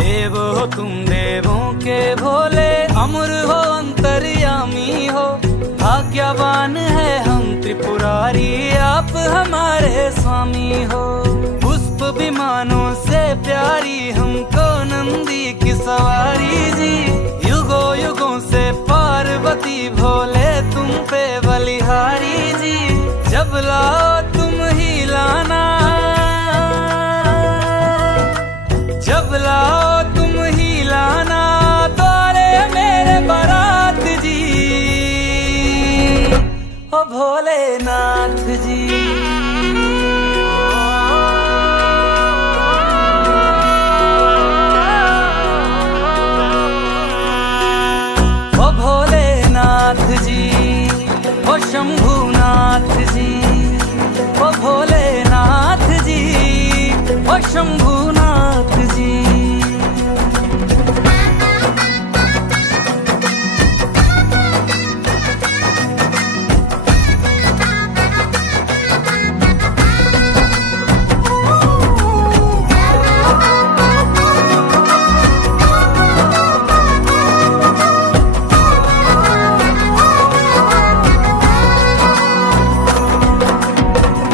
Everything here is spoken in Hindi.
देव हो तुम देवों के भोले, अमर हो अंतर्यामी हो। भाग्यवान है हम त्रिपुरारी, आप हमारे स्वामी हो। पुष्प विमानों से प्यारी हमको नंदी की सवारी जी। युगों युगों से पार्वती भोले तुम पे बलिहारी जी। जब लाओ तुम ही लाना, जब लाओ तुम ही लाना, द्वारे मेरे बारात जी, ओ भोलेनाथ जी।